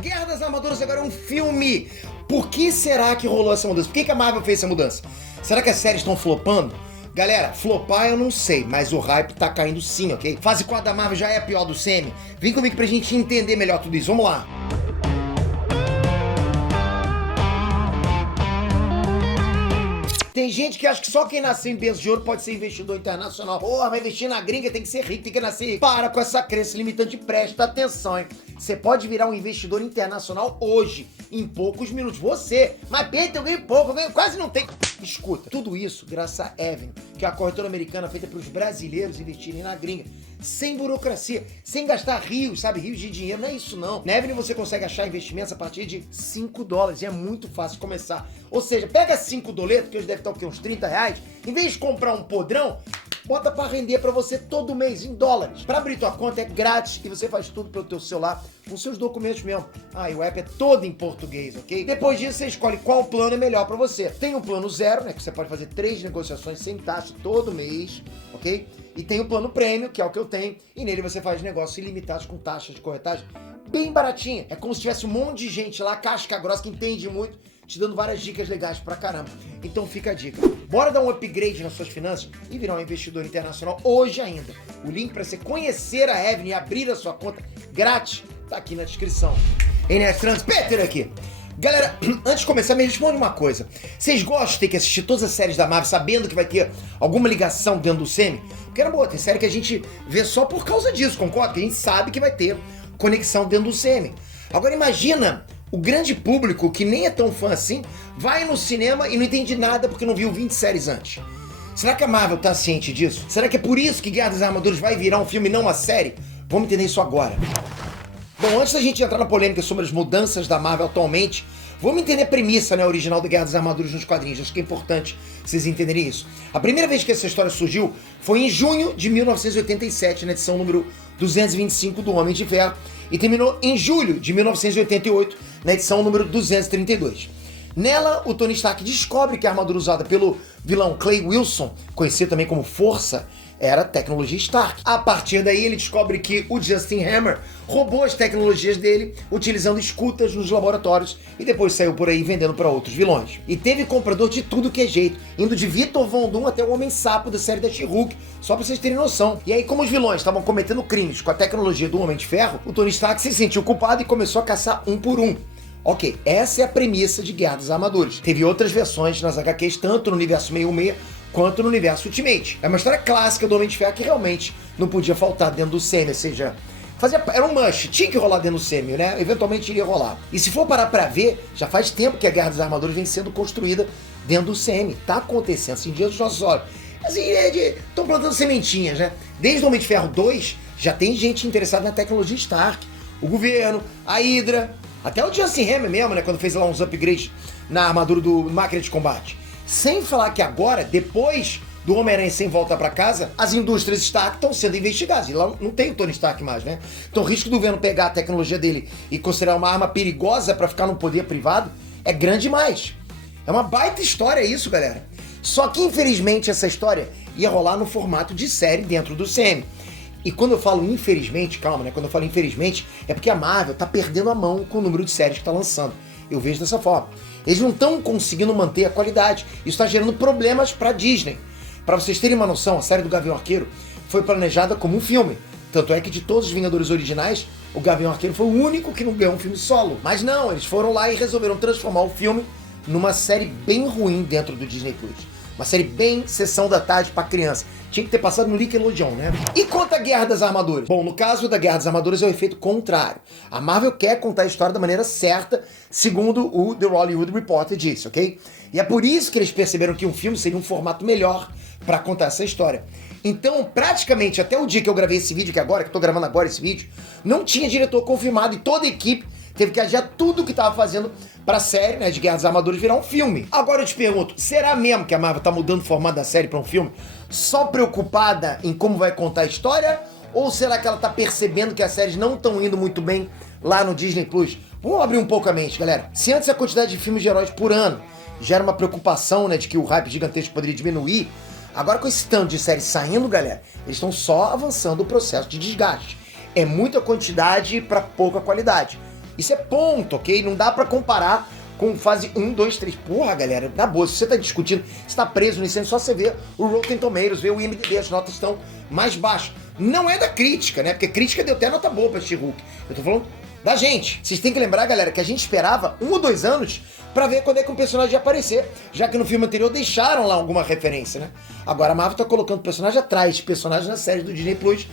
Guerra das Armaduras agora é um filme. Por que será que rolou essa mudança? Por que a Marvel fez essa mudança? Será que as séries estão flopando? Galera, flopar eu não sei, mas o hype tá caindo sim, ok? Fase 4 da Marvel já é a pior do semi. Vem comigo pra gente entender melhor tudo isso. Vamos lá. Tem gente que acha que só quem nasceu em berço de ouro pode ser investidor internacional. Porra, vai investir na gringa, tem que ser rico, tem que nascer. Para com essa crença limitante, presta atenção, hein? Você pode virar um investidor internacional hoje, em poucos minutos. Você, mas Pedro, eu ganho pouco, eu ganho quase não tem. Escuta, tudo isso graças a Avenue, que é a corretora americana feita para os brasileiros investirem na gringa. Sem burocracia, sem gastar rios, sabe? Rios de dinheiro, não é isso não. Na Avenue você consegue achar investimentos a partir de $5 e é muito fácil começar. Ou seja, pega 5 doletos, que hoje deve estar o quê? Uns R$30. Em vez de comprar um podrão, bota pra render pra você todo mês em dólares. Pra abrir tua conta é grátis e você faz tudo pelo teu celular com seus documentos mesmo. Ah, e o app é todo em português, ok? Depois disso você escolhe qual plano é melhor pra você. Tem o plano 0, né, que você pode fazer 3 negociações sem taxa todo mês, ok? E tem o plano Premium, que é o que eu tenho, e nele você faz negócios ilimitados com taxas de corretagem bem baratinha. É como se tivesse um monte de gente lá, casca grossa, que entende muito, te dando várias dicas legais pra caramba. Então fica a dica. Bora dar um upgrade nas suas finanças e virar um investidor internacional hoje ainda. O link para você conhecer a Avenue e abrir a sua conta grátis tá aqui na descrição. Enes Trans, Peter aqui. Galera, antes de começar, me responde uma coisa. Vocês gostam de ter que assistir todas as séries da Marvel sabendo que vai ter alguma ligação dentro do semi? Porque era boa, tem série que a gente vê só por causa disso, concorda? Que a gente sabe que vai ter conexão dentro do semi. Agora imagina o grande público, que nem é tão fã assim, vai no cinema e não entende nada porque não viu 20 séries antes. Será que a Marvel tá ciente disso? Será que é por isso que Guerra das Armaduras vai virar um filme e não uma série? Vamos entender isso agora. Bom, antes da gente entrar na polêmica sobre as mudanças da Marvel atualmente, vamos entender a premissa, né, original da Guerra das Armaduras nos quadrinhos. Acho que é importante vocês entenderem isso. A primeira vez que essa história surgiu foi em junho de 1987, na edição número 225 do Homem de Ferro, e terminou em julho de 1988, na edição número 232. Nela, o Tony Stark descobre que a armadura usada pelo vilão Clay Wilson, conhecido também como Força, era tecnologia Stark. A partir daí, ele descobre que o Justin Hammer roubou as tecnologias dele, utilizando escutas nos laboratórios, e depois saiu por aí vendendo para outros vilões. E teve comprador de tudo que é jeito, indo de Victor Von Doom até o Homem-Sapo da série da She-Hulk, só pra vocês terem noção. E aí, como os vilões estavam cometendo crimes com a tecnologia do Homem de Ferro, o Tony Stark se sentiu culpado e começou a caçar um por um. Ok, essa é a premissa de Guerra das Armaduras. Teve outras versões nas HQs, tanto no universo 66, quanto no universo Ultimate. É uma história clássica do Homem de Ferro que realmente não podia faltar dentro do semi, ou seja, era um must, tinha que rolar dentro do semi, né? Eventualmente iria rolar. E se for parar pra ver, já faz tempo que a Guerra das Armaduras vem sendo construída dentro do semi. Tá acontecendo, assim, diante dos nossos olhos. Assim, estão plantando sementinhas, né? Desde o Homem de Ferro 2, já tem gente interessada na tecnologia Stark. O governo, a Hydra, até o Justin Hammer mesmo, né? Quando fez lá uns upgrades na armadura do máquina de combate. Sem falar que agora, depois do Homem-Aranha sem voltar pra casa, as indústrias Stark estão sendo investigadas. E lá não tem o Tony Stark mais, né? Então o risco do governo pegar a tecnologia dele e considerar uma arma perigosa pra ficar no poder privado é grande demais. É uma baita história isso, galera. Só que infelizmente essa história ia rolar no formato de série dentro do CM. E quando eu falo infelizmente, calma, né? Quando eu falo infelizmente, é porque a Marvel tá perdendo a mão com o número de séries que tá lançando. Eu vejo dessa forma. Eles não estão conseguindo manter a qualidade. Isso está gerando problemas para Disney. Para vocês terem uma noção, a série do Gavião Arqueiro foi planejada como um filme. Tanto é que de todos os Vingadores originais, o Gavião Arqueiro foi o único que não ganhou um filme solo. Mas não, eles foram lá e resolveram transformar o filme numa série bem ruim dentro do Disney Plus. Uma série bem sessão da tarde para criança. Tinha que ter passado no Nickelodeon, né? E quanto à Guerra das Armaduras? Bom, no caso da Guerra das Armaduras é o efeito contrário. A Marvel quer contar a história da maneira certa, segundo o The Hollywood Reporter disse, ok? E é por isso que eles perceberam que um filme seria um formato melhor para contar essa história. Então, praticamente até o dia que eu gravei esse vídeo, que eu tô gravando agora esse vídeo, não tinha diretor confirmado e toda a equipe teve que adiar tudo que tava fazendo pra série, né, de Guerra das Armaduras virar um filme. Agora eu te pergunto, será mesmo que a Marvel tá mudando o formato da série pra um filme só preocupada em como vai contar a história? Ou será que ela tá percebendo que as séries não estão indo muito bem lá no Disney Plus? Vamos abrir um pouco a mente, galera. Se antes a quantidade de filmes de heróis por ano já era uma preocupação, né, de que o hype gigantesco poderia diminuir, agora com esse tanto de séries saindo, galera, eles estão só avançando o processo de desgaste. É muita quantidade pra pouca qualidade. Isso é ponto, ok? Não dá pra comparar com fase 1, 2, 3. Porra, galera, na boa, se você tá discutindo, você tá preso nisso, é só você ver o Rotten Tomatoes, ver o IMDb, as notas estão mais baixas. Não é da crítica, né? Porque crítica deu até nota boa pra She-Hulk. Eu tô falando da gente. Vocês têm que lembrar, galera, que a gente esperava 1 ou 2 anos pra ver quando é que o personagem ia aparecer, já que no filme anterior deixaram lá alguma referência, né? Agora a Marvel tá colocando o personagem atrás de personagens na série do Disney Plus,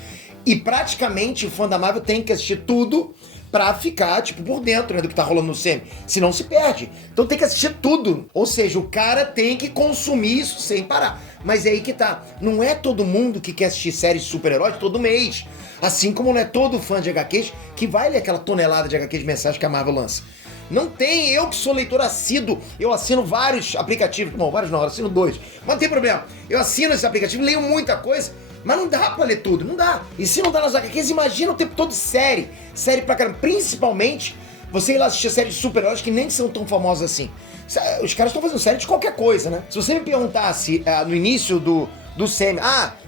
e praticamente o fã da Marvel tem que assistir tudo pra ficar, tipo, por dentro, né, do que tá rolando no semi. Senão se perde. Então tem que assistir tudo. Ou seja, o cara tem que consumir isso sem parar. Mas é aí que tá. Não é todo mundo que quer assistir séries de super-heróis todo mês. Assim como não é todo fã de HQs que vai ler aquela tonelada de HQs de mensagem que a Marvel lança. Não tem, eu que sou leitor assíduo, eu assino vários aplicativos. Não, vários não, eu assino 2. Mas não tem problema. Eu assino esses aplicativos, leio muita coisa, mas não dá pra ler tudo, não dá. E se não dá nas HQs, imagina o tempo todo série. Série pra caramba. Principalmente, você ir lá assistir séries de super-heróis que nem são tão famosas assim. Os caras estão fazendo série de qualquer coisa, né? Se você me perguntasse no início do semi,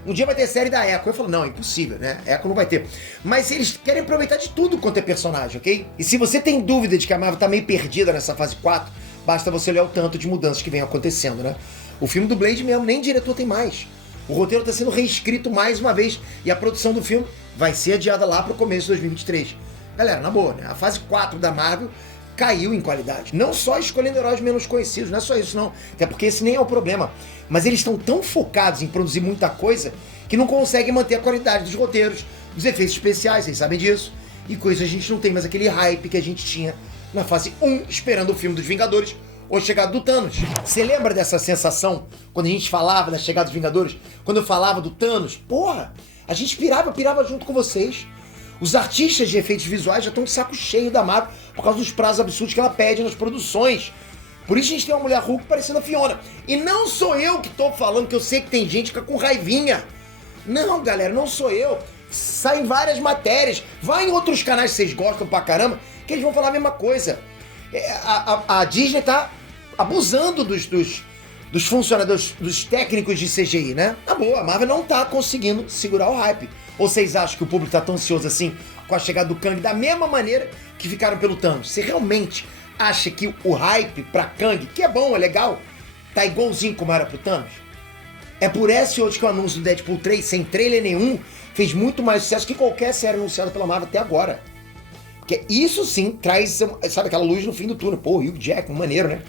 um dia vai ter série da Echo, eu falo, não, impossível, né? Echo não vai ter. Mas eles querem aproveitar de tudo quanto é personagem, ok? E se você tem dúvida de que a Marvel tá meio perdida nessa fase 4, basta você olhar o tanto de mudanças que vem acontecendo, né? O filme do Blade mesmo, nem diretor tem mais. O roteiro tá sendo reescrito mais uma vez e a produção do filme vai ser adiada lá pro começo de 2023. Galera, na boa, né? A fase 4 da Marvel caiu em qualidade. Não só escolhendo heróis menos conhecidos, não é só isso não. Até porque esse nem é o problema. Mas eles estão tão focados em produzir muita coisa que não conseguem manter a qualidade dos roteiros, dos efeitos especiais, vocês sabem disso. E com isso a gente não tem mais aquele hype que a gente tinha na fase 1, esperando o filme dos Vingadores ou a chegada do Thanos. Você lembra dessa sensação quando a gente falava da chegada dos Vingadores? Quando eu falava do Thanos? Porra, a gente pirava junto com vocês. Os artistas de efeitos visuais já estão de saco cheio da Marvel por causa dos prazos absurdos que ela pede nas produções. Por isso a gente tem uma mulher Hulk parecendo a Fiona. E não sou eu que tô falando, que eu sei que tem gente que fica com raivinha. Não, galera, não sou eu. Saem várias matérias. Vai em outros canais que vocês gostam pra caramba, que eles vão falar a mesma coisa. A Disney tá abusando dos funcionários, dos técnicos de CGI, né? Na boa, a Marvel não tá conseguindo segurar o hype. Ou vocês acham que o público tá tão ansioso assim com a chegada do Kang da mesma maneira que ficaram pelo Thanos? Você realmente acha que o hype pra Kang, que é bom, é legal, tá igualzinho como era pro Thanos? É por essa e outros que o anúncio do Deadpool 3, sem trailer nenhum, fez muito mais sucesso que qualquer série anunciada pela Marvel até agora. Porque isso sim traz, sabe, aquela luz no fim do túnel. Pô, Hugh Jackman, maneiro, né?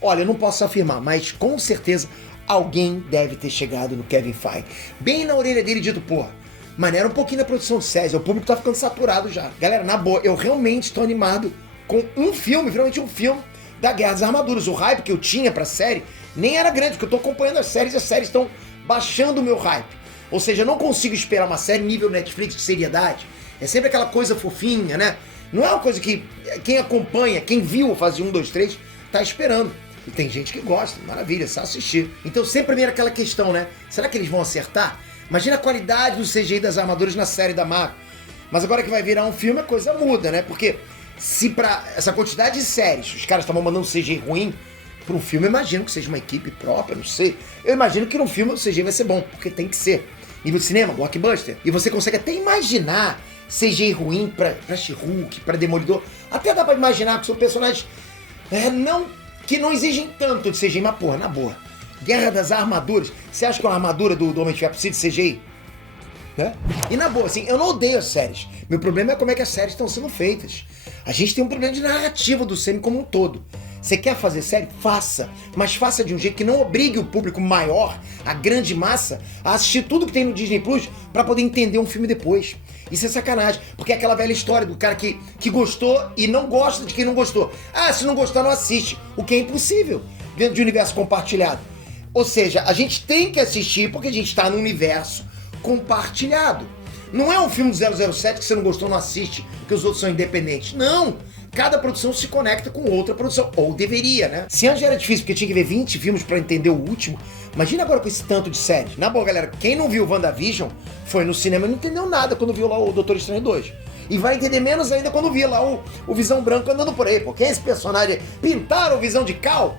Olha, eu não posso afirmar, mas com certeza alguém deve ter chegado no Kevin Feige, bem na orelha dele, dito, porra, maneira um pouquinho da produção de séries, o público tá ficando saturado já. Galera, na boa, eu realmente tô animado com um filme, finalmente um filme da Guerra das Armaduras. O hype que eu tinha pra série nem era grande, porque eu tô acompanhando as séries e as séries estão baixando o meu hype. Ou seja, eu não consigo esperar uma série nível Netflix de seriedade. É sempre aquela coisa fofinha, né? Não é uma coisa que quem acompanha, quem viu a fase 1, 2, 3, tá esperando. E tem gente que gosta, maravilha, é só assistir. Então sempre vem aquela questão, né? Será que eles vão acertar? Imagina a qualidade do CGI das armaduras na série da Marvel. Mas agora que vai virar um filme, a coisa muda, né? Porque se pra essa quantidade de séries, os caras estavam mandando CGI ruim, para um filme eu imagino que seja uma equipe própria, não sei. Eu imagino que num filme o CGI vai ser bom, porque tem que ser. Nível de cinema, blockbuster. E você consegue até imaginar CGI ruim pra She-Hulk, pra Demolidor. Até dá pra imaginar que são personagens que não exigem tanto de CGI, mas porra, na boa. Guerra das Armaduras. Você acha que uma armadura do Homem de Ferro precisa de CGI? Né? E na boa, assim, eu não odeio as séries. Meu problema é como é que as séries estão sendo feitas. A gente tem um problema de narrativa do semi como um todo. Você quer fazer série? Faça. Mas faça de um jeito que não obrigue o público maior, a grande massa, a assistir tudo que tem no Disney Plus pra poder entender um filme depois. Isso é sacanagem, porque é aquela velha história do cara que gostou e não gosta de quem não gostou. Ah, se não gostar, não assiste. O que é impossível dentro de um universo compartilhado. Ou seja, a gente tem que assistir porque a gente tá num universo compartilhado. Não é um filme do 007 que você não gostou, não assiste, porque os outros são independentes. Não! Cada produção se conecta com outra produção. Ou deveria, né? Se antes era difícil porque tinha que ver 20 filmes pra entender o último, imagina agora com esse tanto de séries. Na boa, galera, quem não viu WandaVision foi no cinema e não entendeu nada quando viu lá o Doutor Estranho 2. E vai entender menos ainda quando viu lá o Visão Branco andando por aí. Porque esse personagem pintaram o Visão de cal.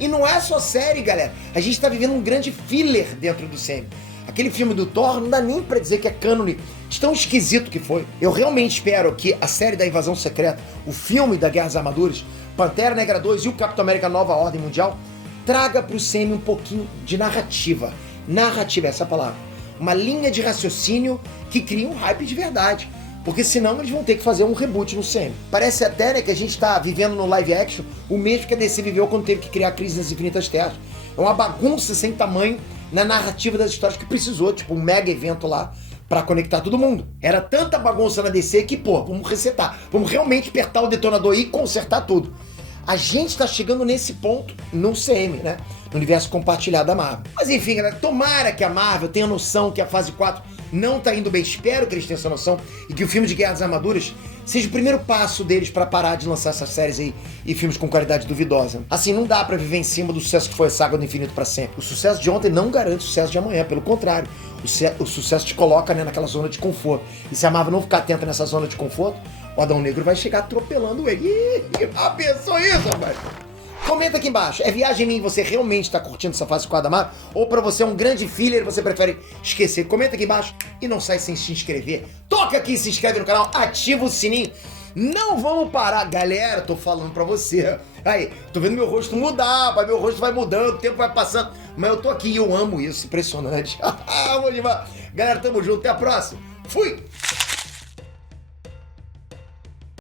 E não é só série, galera. A gente tá vivendo um grande filler dentro do semi. Aquele filme do Thor não dá nem pra dizer que é cânone de tão esquisito que foi. Eu realmente espero que a série da Invasão Secreta, o filme da Guerra das Armaduras, Pantera Negra 2 e o Capitão América Nova Ordem Mundial traga pro CM um pouquinho de narrativa. Narrativa é essa palavra. Uma linha de raciocínio que cria um hype de verdade. Porque senão eles vão ter que fazer um reboot no CM. Parece até, né, que a gente tá vivendo no live action o mesmo que a DC viveu quando teve que criar Crise nas Infinitas Terras. É uma bagunça sem tamanho na narrativa das histórias que precisou, tipo um mega evento lá pra conectar todo mundo. Era tanta bagunça na DC que, pô, vamos resetar. Vamos realmente apertar o detonador e consertar tudo. A gente tá chegando nesse ponto no CM, né? No universo compartilhado da Marvel. Mas enfim, galera, tomara que a Marvel tenha noção que a fase 4 não tá indo bem. Espero que eles tenham essa noção e que o filme de Guerra das Armaduras seja o primeiro passo deles pra parar de lançar essas séries aí e filmes com qualidade duvidosa. Assim, não dá pra viver em cima do sucesso que foi a Saga do Infinito pra sempre. O sucesso de ontem não garante o sucesso de amanhã, pelo contrário. O sucesso te coloca, né, naquela zona de conforto. E se a Marvel não ficar atenta nessa zona de conforto, o Adão Negro vai chegar atropelando ele. Ih, pensou isso, rapaz? Comenta aqui embaixo, é viagem em mim, você realmente tá curtindo essa fase 4 da Marvel? Ou pra você é um grande filler e você prefere esquecer? Comenta aqui embaixo e não sai sem se inscrever. Toca aqui, se inscreve no canal, ativa o sininho. Não vamos parar, galera, tô falando pra você. Aí, tô vendo meu rosto mudar, meu rosto vai mudando, o tempo vai passando. Mas eu tô aqui e eu amo isso, impressionante. Vamos demais. Galera, tamo junto, até a próxima. Fui!